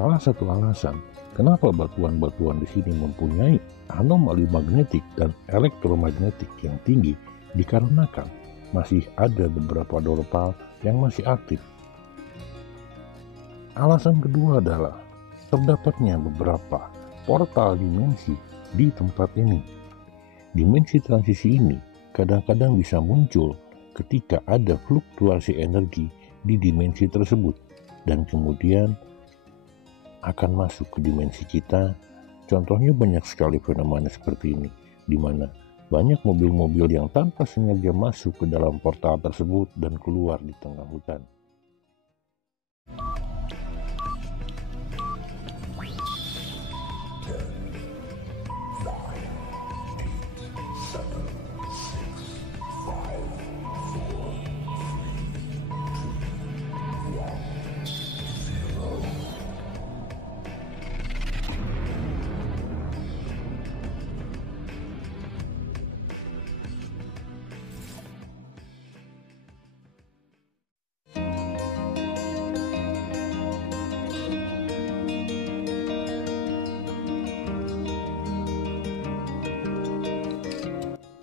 Salah satu alasan kenapa batuan-batuan di sini mempunyai anomali magnetik dan elektromagnetik yang tinggi dikarenakan masih ada beberapa dorpal yang masih aktif. Alasan kedua adalah terdapatnya beberapa portal dimensi di tempat ini. Dimensi transisi ini kadang-kadang bisa muncul ketika ada fluktuasi energi di dimensi tersebut dan kemudian akan masuk ke dimensi kita. Contohnya banyak sekali fenomena seperti ini, di mana banyak mobil-mobil yang tanpa sengaja masuk ke dalam portal tersebut dan keluar di tengah hutan.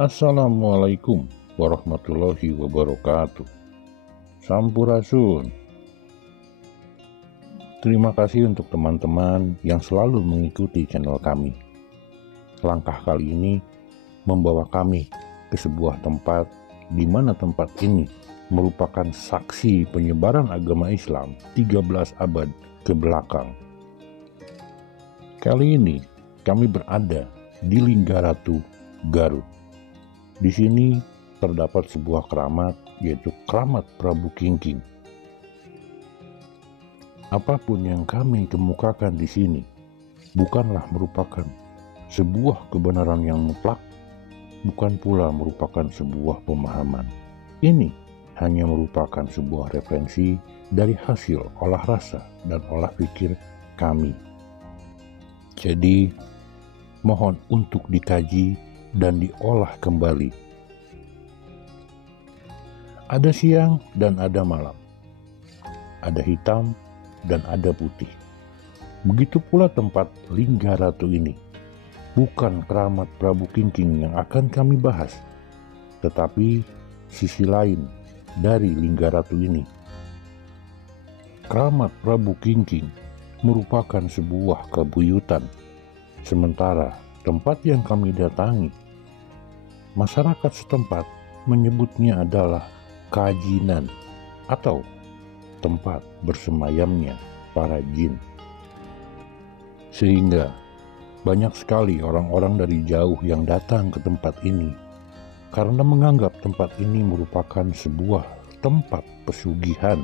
Assalamualaikum warahmatullahi wabarakatuh. Sampurasun. Terima kasih untuk teman-teman yang selalu mengikuti channel kami. Langkah kali ini membawa kami ke sebuah tempat di mana tempat ini merupakan saksi penyebaran agama Islam 13 abad ke belakang. Kali ini kami berada di Linggaratu, Garut. Di sini terdapat sebuah keramat, yaitu keramat Prabu Kingking. Apapun yang kami kemukakan di sini bukanlah merupakan sebuah kebenaran yang mutlak, bukan pula merupakan sebuah pemahaman. Ini hanya merupakan sebuah referensi dari hasil olah rasa dan olah pikir kami. Jadi, mohon untuk dikaji dan diolah kembali. Ada siang dan ada malam, ada hitam dan ada putih. Begitu pula tempat Linggaratu ini. Bukan keramat Prabu Kingking yang akan kami bahas, tetapi sisi lain dari Linggaratu ini. Keramat Prabu Kingking merupakan sebuah kebuyutan, sementara tempat yang kami datangi, masyarakat setempat menyebutnya adalah kajinan atau tempat bersemayamnya para jin. Sehingga banyak sekali orang-orang dari jauh yang datang ke tempat ini karena menganggap tempat ini merupakan sebuah tempat pesugihan.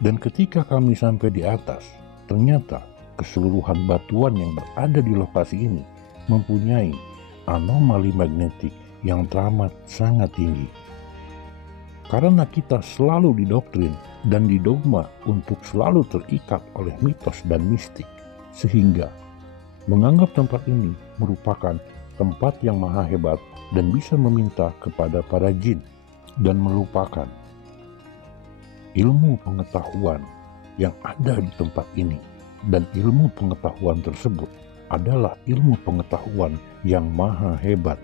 Dan ketika kami sampai di atas, ternyata keseluruhan batuan yang berada di lokasi ini mempunyai anomali magnetik yang teramat sangat tinggi. Karena kita selalu didoktrin dan didogma untuk selalu terikat oleh mitos dan mistik, sehingga menganggap tempat ini merupakan tempat yang maha hebat dan bisa meminta kepada para jin dan melupakan ilmu pengetahuan yang ada di tempat ini. Dan ilmu pengetahuan tersebut adalah ilmu pengetahuan yang maha hebat.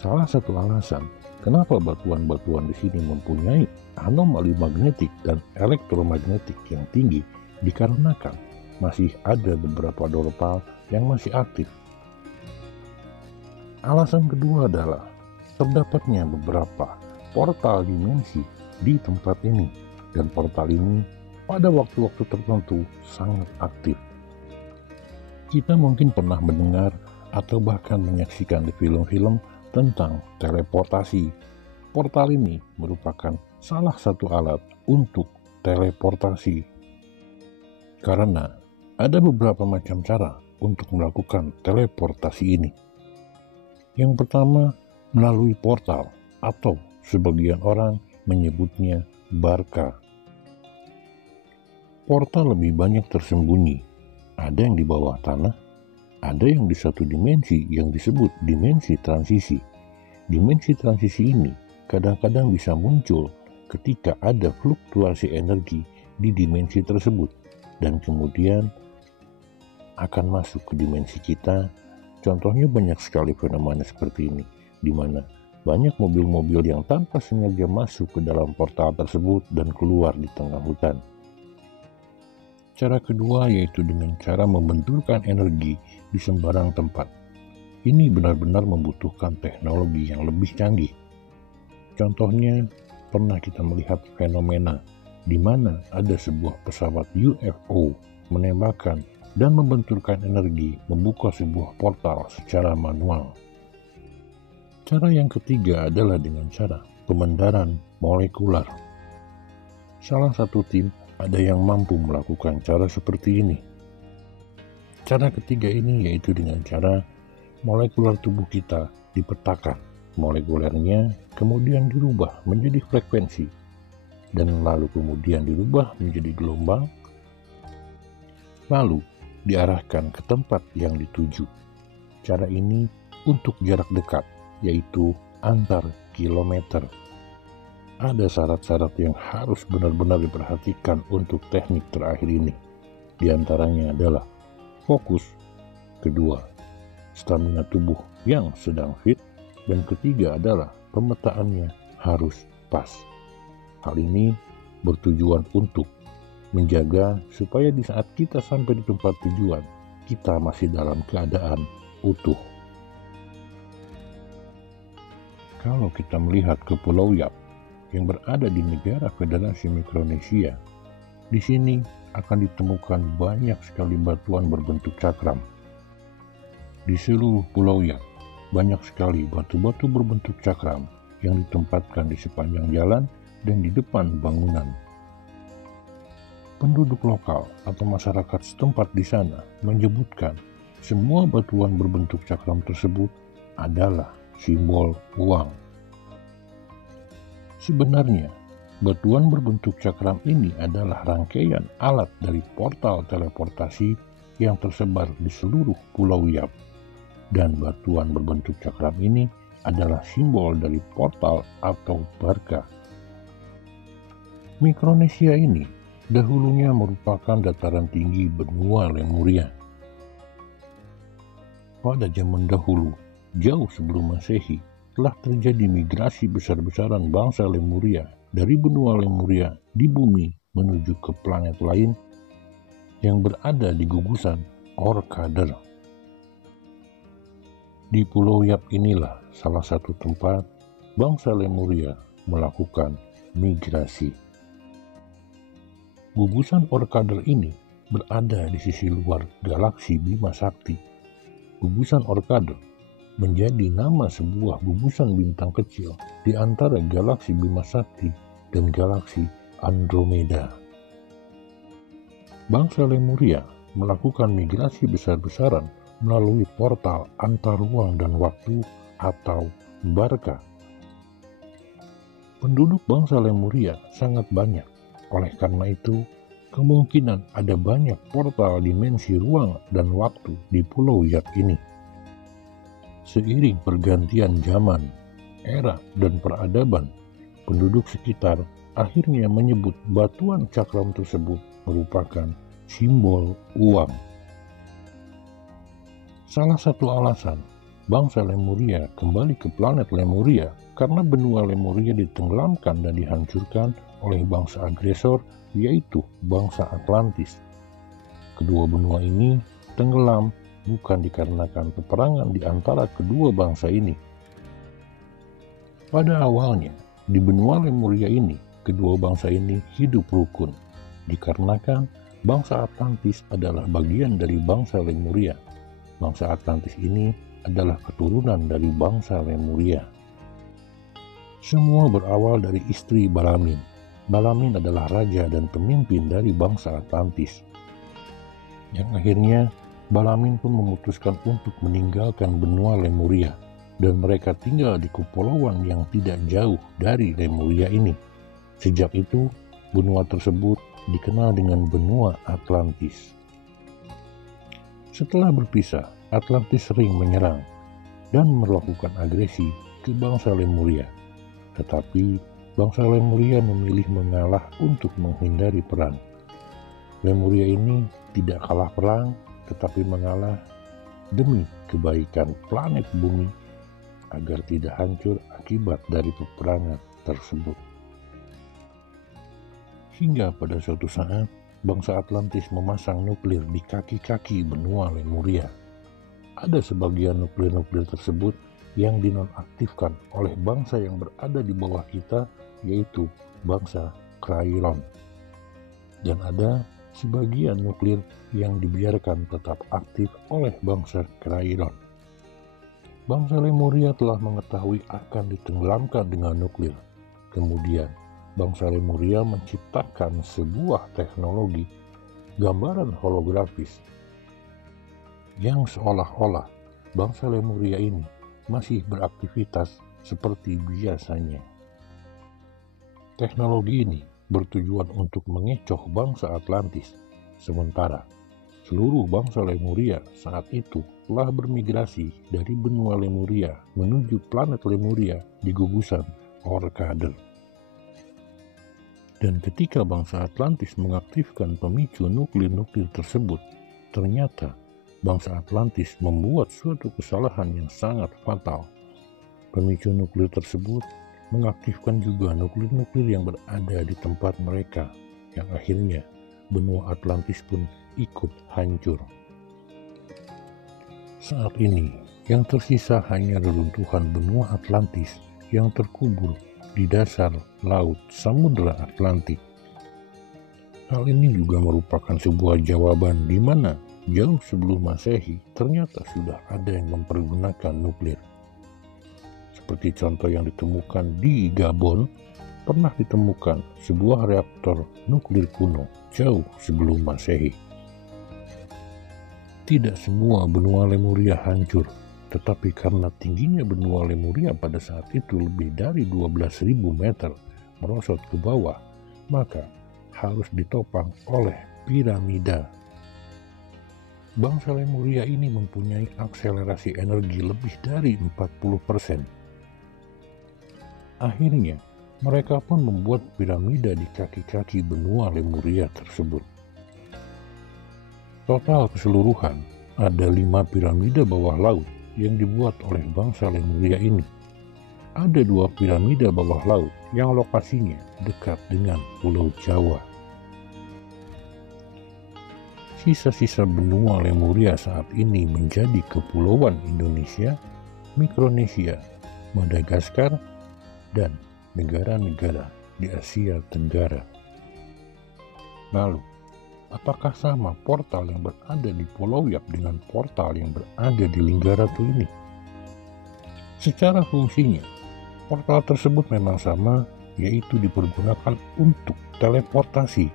Salah satu alasan kenapa batuan-batuan di sini mempunyai anomali magnetik dan elektromagnetik yang tinggi dikarenakan masih ada beberapa dorpal yang masih aktif. Alasan kedua adalah terdapatnya beberapa portal dimensi di tempat ini, dan portal ini pada waktu-waktu tertentu sangat aktif. Kita mungkin pernah mendengar atau bahkan menyaksikan di film-film tentang teleportasi. Portal ini merupakan salah satu alat untuk teleportasi. Karena ada beberapa macam cara untuk melakukan teleportasi ini. Yang pertama, melalui portal atau sebagian orang menyebutnya barka. Portal lebih banyak tersembunyi. Ada yang di bawah tanah, ada yang di satu dimensi yang disebut dimensi transisi. Dimensi transisi ini kadang-kadang bisa muncul ketika ada fluktuasi energi di dimensi tersebut dan kemudian akan masuk ke dimensi kita. Contohnya banyak sekali fenomena seperti ini, di mana banyak mobil-mobil yang tanpa sengaja masuk ke dalam portal tersebut dan keluar di tengah hutan. Cara kedua yaitu dengan cara membenturkan energi di sembarang tempat. Ini benar-benar membutuhkan teknologi yang lebih canggih. Contohnya, pernah kita melihat fenomena di mana ada sebuah pesawat UFO menembakkan dan membenturkan energi membuka sebuah portal secara manual. Cara yang ketiga adalah dengan cara pemendaran molekular. Salah satu tim ada yang mampu melakukan cara seperti ini. Cara ketiga ini yaitu dengan cara molekular tubuh kita dipetakan. Molekulernya kemudian dirubah menjadi frekuensi dan lalu kemudian dirubah menjadi gelombang, lalu diarahkan ke tempat yang dituju. Cara ini untuk jarak dekat, yaitu antar kilometer. Ada syarat-syarat yang harus benar-benar diperhatikan untuk teknik terakhir ini. Di antaranya adalah fokus, kedua, stamina tubuh yang sedang fit, dan ketiga adalah pemetaannya harus pas. Hal ini bertujuan untuk menjaga supaya di saat kita sampai di tempat tujuan, kita masih dalam keadaan utuh. Kalau kita melihat ke Pulau Yap yang berada di negara Federasi Mikronesia, di sini akan ditemukan banyak sekali batuan berbentuk cakram. Di seluruh Pulau Yap, banyak sekali batu-batu berbentuk cakram yang ditempatkan di sepanjang jalan dan di depan bangunan. Penduduk lokal atau masyarakat setempat di sana menyebutkan semua batuan berbentuk cakram tersebut adalah simbol uang. Sebenarnya, batuan berbentuk cakram ini adalah rangkaian alat dari portal teleportasi yang tersebar di seluruh Pulau Yap. Dan batuan berbentuk cakram ini adalah simbol dari portal atau barca. Mikronesia ini dahulunya merupakan dataran tinggi benua Lemuria. Pada zaman dahulu, jauh sebelum Masehi, telah terjadi migrasi besar-besaran bangsa Lemuria dari benua Lemuria di bumi menuju ke planet lain yang berada di gugusan Orkader. Di Pulau Yap inilah salah satu tempat bangsa Lemuria melakukan migrasi. Gugusan Orkader ini berada di sisi luar galaksi Bima Sakti. Gugusan Orkader menjadi nama sebuah gugusan bintang kecil di antara galaksi Bima Sakti dan galaksi Andromeda. Bangsa Lemuria melakukan migrasi besar-besaran melalui portal antar ruang dan waktu atau barca. Penduduk bangsa Lemuria sangat banyak. Oleh karena itu, kemungkinan ada banyak portal dimensi ruang dan waktu di Pulau Yap ini. Seiring pergantian zaman, era, dan peradaban, penduduk sekitar akhirnya menyebut batuan cakram tersebut merupakan simbol uang. Salah satu alasan bangsa Lemuria kembali ke planet Lemuria karena benua Lemuria ditenggelamkan dan dihancurkan oleh bangsa agresor, yaitu bangsa Atlantis. Kedua benua ini tenggelam bukan dikarenakan peperangan di antara kedua bangsa ini. Pada awalnya, di benua Lemuria ini, kedua bangsa ini hidup rukun, dikarenakan bangsa Atlantis adalah bagian dari bangsa Lemuria. Bangsa Atlantis ini adalah keturunan dari bangsa Lemuria. Semua berawal dari istri Balamin. Balamin adalah raja dan pemimpin dari bangsa Atlantis. Yang akhirnya, Balamin pun memutuskan untuk meninggalkan benua Lemuria, dan mereka tinggal di kepulauan yang tidak jauh dari Lemuria ini. Sejak itu, benua tersebut dikenal dengan benua Atlantis. Setelah berpisah, Atlantis sering menyerang dan melakukan agresi ke bangsa Lemuria. Tetapi bangsa Lemuria memilih mengalah untuk menghindari perang. Lemuria ini tidak kalah perang, tetapi mengalah demi kebaikan planet bumi agar tidak hancur akibat dari peperangan tersebut. Hingga pada suatu saat, bangsa Atlantis memasang nuklir di kaki-kaki benua Lemuria. Ada sebagian nuklir-nuklir tersebut yang dinonaktifkan oleh bangsa yang berada di bawah kita, yaitu bangsa Krylon. Dan ada sebagian nuklir yang dibiarkan tetap aktif oleh bangsa Krylon. Bangsa Lemuria telah mengetahui akan ditenggelamkan dengan nuklir. Kemudian, bangsa Lemuria menciptakan sebuah teknologi gambaran holografis yang seolah-olah bangsa Lemuria ini masih beraktivitas seperti biasanya. Teknologi ini bertujuan untuk mengecoh bangsa Atlantis, sementara seluruh bangsa Lemuria saat itu telah bermigrasi dari benua Lemuria menuju planet Lemuria di gugusan Orkader. Dan ketika bangsa Atlantis mengaktifkan pemicu nuklir-nuklir tersebut, ternyata bangsa Atlantis membuat suatu kesalahan yang sangat fatal. Pemicu nuklir tersebut mengaktifkan juga nuklir-nuklir yang berada di tempat mereka, yang akhirnya benua Atlantis pun ikut hancur. Saat ini, yang tersisa hanya reruntuhan benua Atlantis yang terkubur di dasar laut Samudra Atlantik. Hal ini juga merupakan sebuah jawaban di mana jauh sebelum Masehi ternyata sudah ada yang mempergunakan nuklir. Seperti contoh yang ditemukan di Gabon, pernah ditemukan sebuah reaktor nuklir kuno jauh sebelum Masehi. Tidak semua benua Lemuria hancur, tetapi karena tingginya benua Lemuria pada saat itu lebih dari 12.000 meter merosot ke bawah, maka harus ditopang oleh piramida. Bangsa Lemuria ini mempunyai akselerasi energi lebih dari 40%. Akhirnya, mereka pun membuat piramida di kaki-kaki benua Lemuria tersebut. Total keseluruhan, ada 5 piramida bawah laut yang dibuat oleh bangsa Lemuria ini. Ada 2 piramida bawah laut yang lokasinya dekat dengan Pulau Jawa. Sisa-sisa benua Lemuria saat ini menjadi kepulauan Indonesia, Mikronesia, Madagaskar, dan negara-negara di Asia Tenggara. Lalu, apakah sama portal yang berada di Pulau Yap dengan portal yang berada di Linggaratu ini? Secara fungsinya, portal tersebut memang sama, yaitu dipergunakan untuk teleportasi.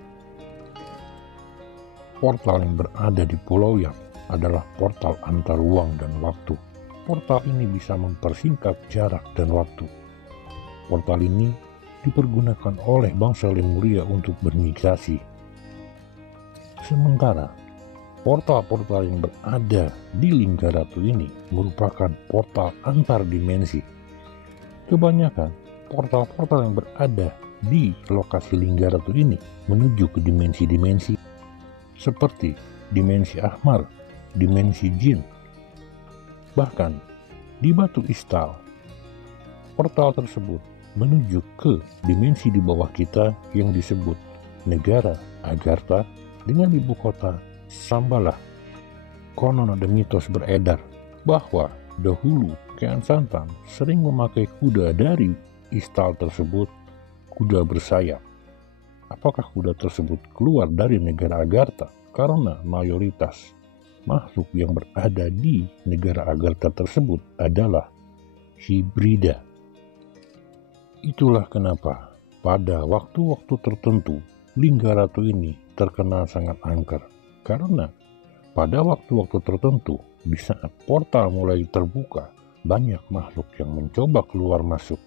Portal yang berada di Pulau Yap adalah portal antar ruang dan waktu. Portal ini bisa mempersingkat jarak dan waktu. Portal ini dipergunakan oleh bangsa Lemuria untuk bermigrasi. Sementara, portal-portal yang berada di Linggaratu ini merupakan portal antar dimensi. Kebanyakan portal-portal yang berada di lokasi Linggaratu ini menuju ke dimensi-dimensi seperti dimensi Ahmar, dimensi Jin. Bahkan di Batu Istal, portal tersebut menuju ke dimensi di bawah kita yang disebut negara Agartha dengan ibu kota Shambhala. Konon ada mitos beredar bahwa dahulu Kian Santang sering memakai kuda dari Istal tersebut, kuda bersayap. Apakah kuda tersebut keluar dari negara Agartha? Karena mayoritas makhluk yang berada di negara Agartha tersebut adalah hibrida. Itulah kenapa pada waktu-waktu tertentu Linggaratu ini terkenal sangat angker. Karena pada waktu-waktu tertentu di saat portal mulai terbuka, banyak makhluk yang mencoba keluar masuk.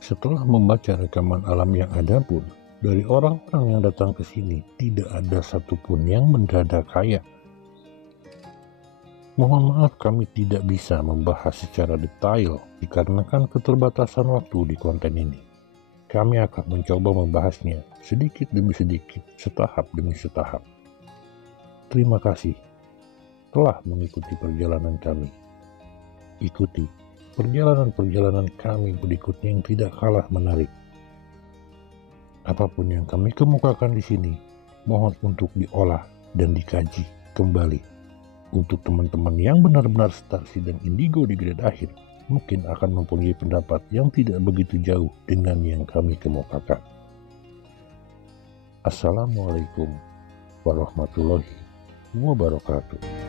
Setelah membaca rekaman alam yang ada pun, dari orang-orang yang datang ke sini tidak ada satupun yang mendadak kaya. Mohon maaf kami tidak bisa membahas secara detail dikarenakan keterbatasan waktu di konten ini. Kami akan mencoba membahasnya sedikit demi sedikit, setahap demi setahap. Terima kasih telah mengikuti perjalanan kami. Ikuti perjalanan-perjalanan kami berikutnya yang tidak kalah menarik. Apapun yang kami kemukakan di sini, mohon untuk diolah dan dikaji kembali. Untuk teman-teman yang benar-benar Starsi dan Indigo di grade akhir, mungkin akan mempunyai pendapat yang tidak begitu jauh dengan yang kami kemukakan. Assalamualaikum warahmatullahi wabarakatuh.